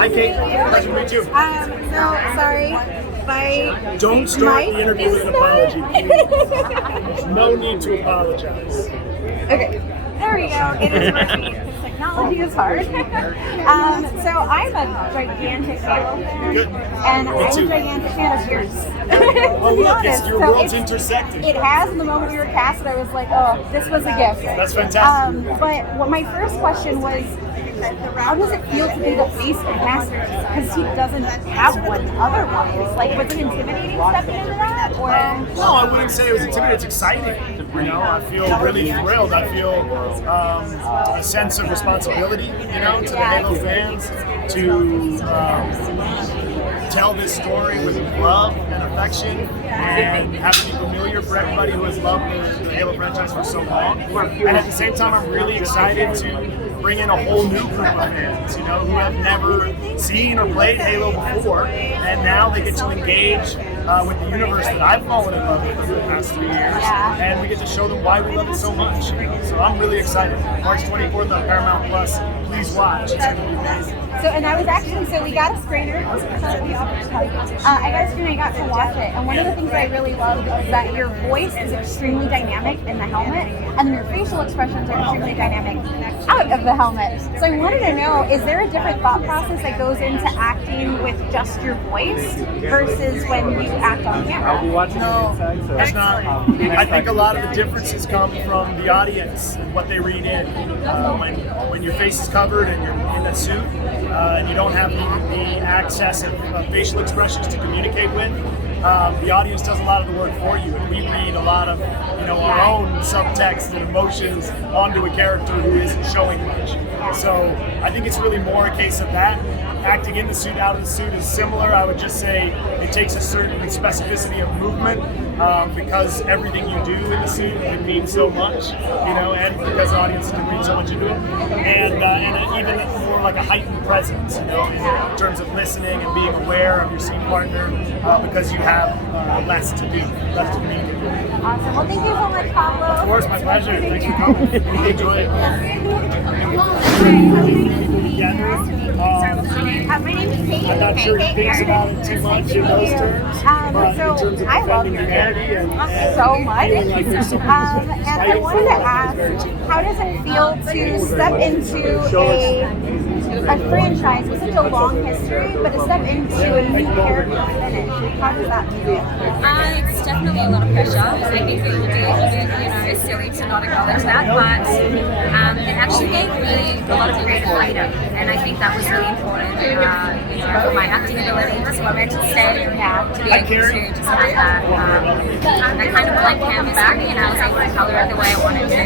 Hi, Kate. Pleasure to meet you. Sorry. Don't start the interview with an apology. There's no need to apologize. Okay. There we go. It is working. Technology is hard. So I'm a gigantic Halo fan, and I'm a gigantic fan of yours. Well, look, your worlds intersected. It has. In the moment we were cast, I was like, oh, this was a gift. That's fantastic. But my first question was, how does it feel to be the face of Master Chief? Because he doesn't have one otherwise. Like, was it intimidating stepping into that? Or? No, I wouldn't say it was intimidating. It's exciting. You know, I feel really thrilled. I feel a sense of responsibility, you know, to the Halo fans to tell this story with love and affection and have it be familiar for everybody who has loved the Halo franchise for so long. And at the same time, I'm really excited to bring in a whole new group of fans, you know, who have never seen or played Halo before, and now they get to engage with the universe that I've fallen in love with over the past 3 years, and we get to show them why we love it so much. You know? So I'm really excited. March 24th on Paramount Plus. Please watch. It's going to be amazing. So we got a screener. I got a screener, I got to watch it. And one of the things that I really loved was that your voice is extremely dynamic in the helmet, and then your facial expressions are extremely dynamic out of the helmet. So I wanted to know, is there a different thought process that goes into acting with just your voice versus when you act on camera? No, it's not. I think a lot of the differences come from the audience and what they read in. When your face is covered and you're in a suit, and you don't have the access of facial expressions to communicate with, the audience does a lot of the work for you, and we read a lot of our own subtext and emotions onto a character who isn't showing much. So I think it's really more a case of that. Acting in the suit, out of the suit is similar. I would just say it takes a certain specificity of movement because everything you do in the suit it means so much, and because the audience can read so much into it, and even more like a heightened presence, in terms of listening and being aware of your scene partner because you have less to do, less to communicate. Awesome. Well, thank you so much, Pablo. Of course, my pleasure. Thanks for coming. Enjoy it. My name is Kate. I'm not sure he thinks about it too much in those terms, but in terms of defending humanity and so much. feeling like there's so many And I wanted to ask, how does it feel to step into a franchise with such a long history, but to step into a new character within it? How does that feel? It's definitely a lot of pressure. I think it would be, it's silly to not acknowledge that, but it actually gave me a lot of creative freedom, and I think that was really important for my acting ability, to my mental state, to be able to just have that kind of blank canvas for me, and I was able to colour it the way I wanted to,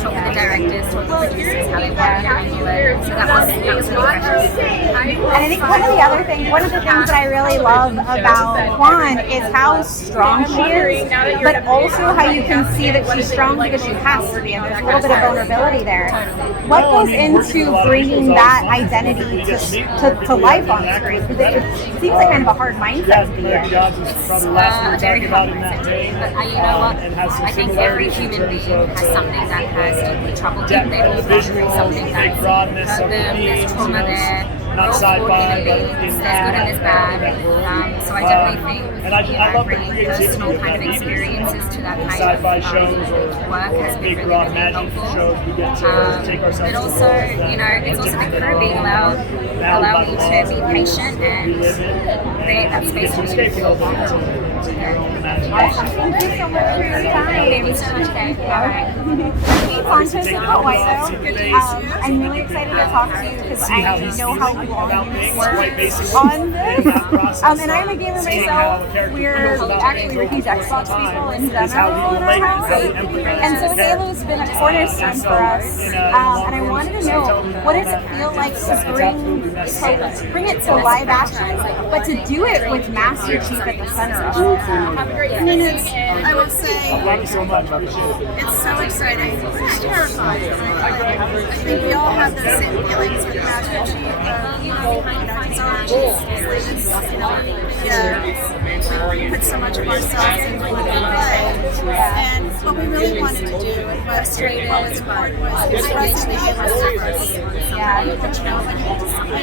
talk with the directors, talk with the producers, how they wanted to do it, so that was really precious. And I think one of the things that I really love about Juan is how strong she is, but also how you can see that she's strong because she has to be, and there's a little bit of vulnerability there. What goes into bringing that identity to life on screen? Because it seems like kind of a hard mindset to be in. It's a very hard mindset to be, but you know what? I think every human being has something that has deeply troubled them. They've all gone through something that's hurt them, there's trauma there. We're all flawed human beings, there's good and there's bad. So I definitely think bringing personal kind of experiences to that kind of work has been really, really helpful. But also, it's also the crew being allowed me to be patient and create that space for me to feel vulnerable. Thank you so much for your time. Thank you so much, Kate. Kate Sanchez in Hawaii. I'm really excited to talk to you because I know how long you work on this. And I'm a gamer myself. We're actually huge Xbox people in general in our house. And so Halo's been a cornerstone for us. And I wanted to know, what does it feel like to bring it to live action, but to do it with Master Chief at the center of it? I mean, I will say, Love you so much. Appreciate it. it's so exciting. It's terrifying. Right? I think we all have those same feelings with Master Chief. We put so much of ourselves into the play. And what we really wanted to do, and what was important, was express the gamers. I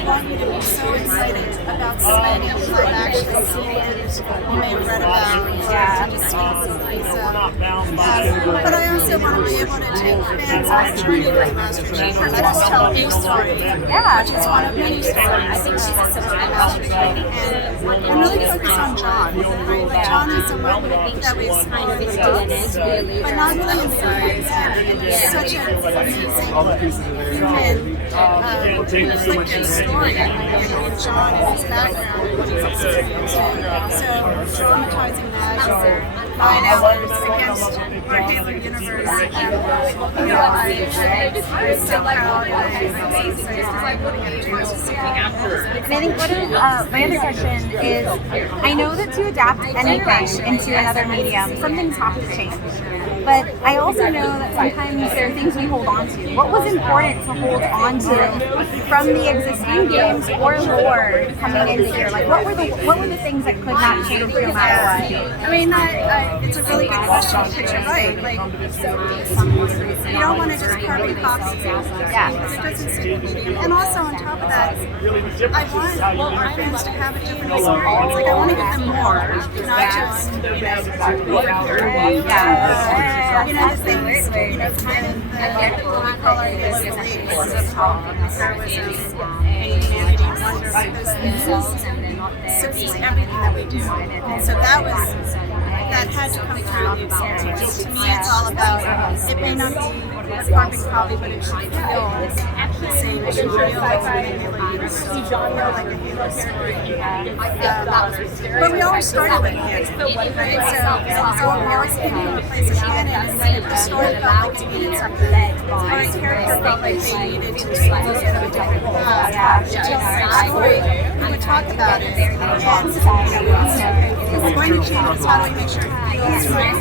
want you to be so excited about so many live action series you may have read about. But I also want to be able to take fans on a journey with Master Chief and just tell a story. Which is one of many stories. I think she's a survivor Master Chief. And I'm really focused on John. Right? John is someone that we've kind of been doing, but not really in the movies. And he's such an amazing human, afflicted story in John and his background and what he's experienced. So traumatizing that. 9 hours against our Halo universe. I'm so proud and I think one of my other question is, I know that to adapt anything into another medium, some things have to change. But I also know that sometimes there are things we hold on to. What was important to hold on to from the existing games or lore coming into here? Like, what were the things that could not change no matter what? I mean, it's a really good question because you're right. Like, you don't want to just carbon copy. Because it doesn't suit the medium. And also on top of that, I want our fans to have a different experience. Like, I want to give them more, not just the things, what we call our Halo beliefs of heroism and humanity and wonder. Those is everything that we do. And so that had to come through the experience. To me, it's all about, it may not be a carbon copy, but it should feel the same. It should feel like a Halo universe. It should feel like a Halo character. But we always started with canon, right? So we always came from a place of canon, and then if the story felt like it needed something, or a character felt like they needed to take a look at a different path, to tell their story, we would talk about it. And if we're going to change this, how do we make sure it feels right?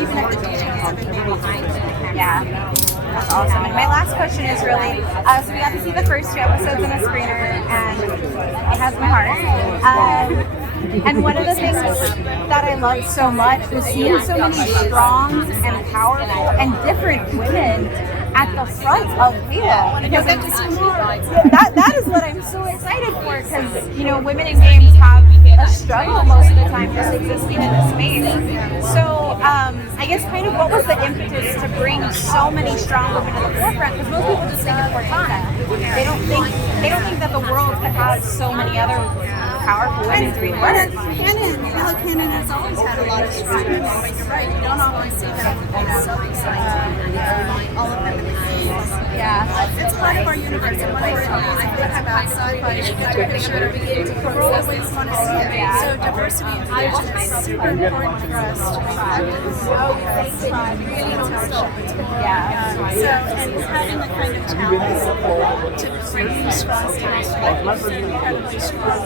Even if the details have been made behind it. Yeah. That's awesome. And my last question is really, so we got to see the first 2 episodes in a screener, and it has my heart. And one of the things that I loved so much was seeing so many strong and powerful and different women at the front of Halo. Because that is what I'm so excited for, because, you know, women in games have a struggle most of the time just existing in the space. So I guess kind of what was the impetus to bring so many strong women to the forefront? Because most people just think of Cortana. They don't think that the world could have so many other powerful women doing work. Halo canon has always had a lot of strong women, but you're right, you don't always see them all of them in the games. Yeah. It's part of our universe, and one of the amazing things about sci-fi is you get to picture the world the way you want to see it. So diversity and inclusion is super important for us to and having the kind of talent to bring strong characters is incredibly strong.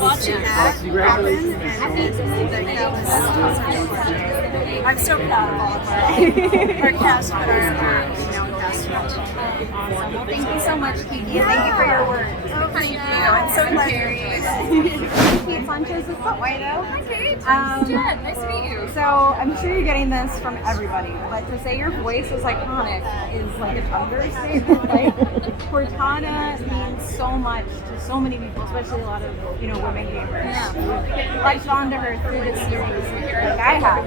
Watching that happen, and that was I'm so proud of all of our cast, but our cast. Well, thank you so much, Kiki. Thank you for your work. Oh, thank you. I'm so glad you're here. Kate Sanchez with Whiteout. Hi, Kate. Jen, nice to meet you. So I'm sure you're getting this from everybody, but to say your voice is iconic is like an understatement. Like, Cortana means so much to so many people, especially a lot of women gamers who latched onto her through this series. Like I have.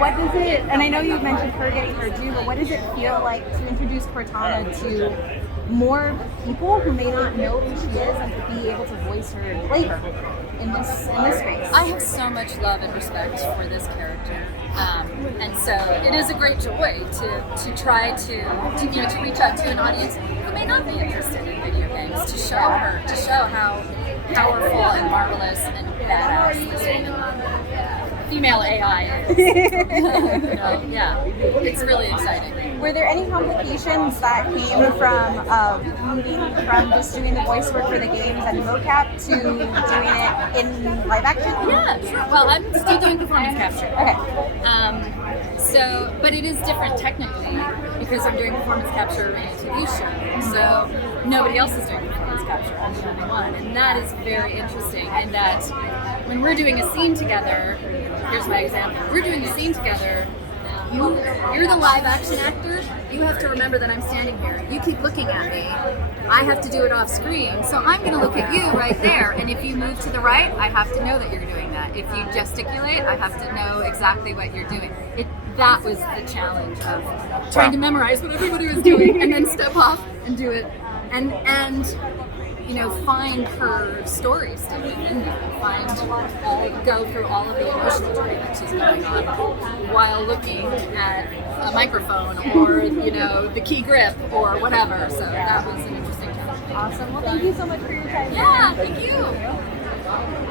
What does it? And I know you mentioned her getting her due, but what does it feel like to introduce Cortana to more people who may not know who she is and to be able to voice her and play her in this space? I have so much love and respect for this character, and so it is a great joy to try to reach out to an audience who may not be interested in video games, to show how powerful and marvelous and badass this female AI is. Yeah, it's really exciting. Were there any complications that came from just doing the voice work for the games and mocap to doing it in live action? Yeah, sure. Well, I'm still doing performance capture. Okay. But it is different technically because I'm doing performance capture in a TV show. So nobody else is doing performance capture. I'm the only one. And that is very interesting in that when we're doing a scene together, here's my example. We're doing a scene together. You're the live action actor. You have to remember that I'm standing here. You keep looking at me. I have to do it off screen. So I'm going to look at you right there. And if you move to the right, I have to know that you're doing that. If you gesticulate, I have to know exactly what you're doing. That was the challenge of trying to memorize what everybody was doing and then step off and do it and find her story still within that. Go through all of the emotional journey that she's going on while looking at a microphone or the key grip or whatever. So that was an interesting challenge. Awesome. Well, thank you so much for your time. Yeah, thank you.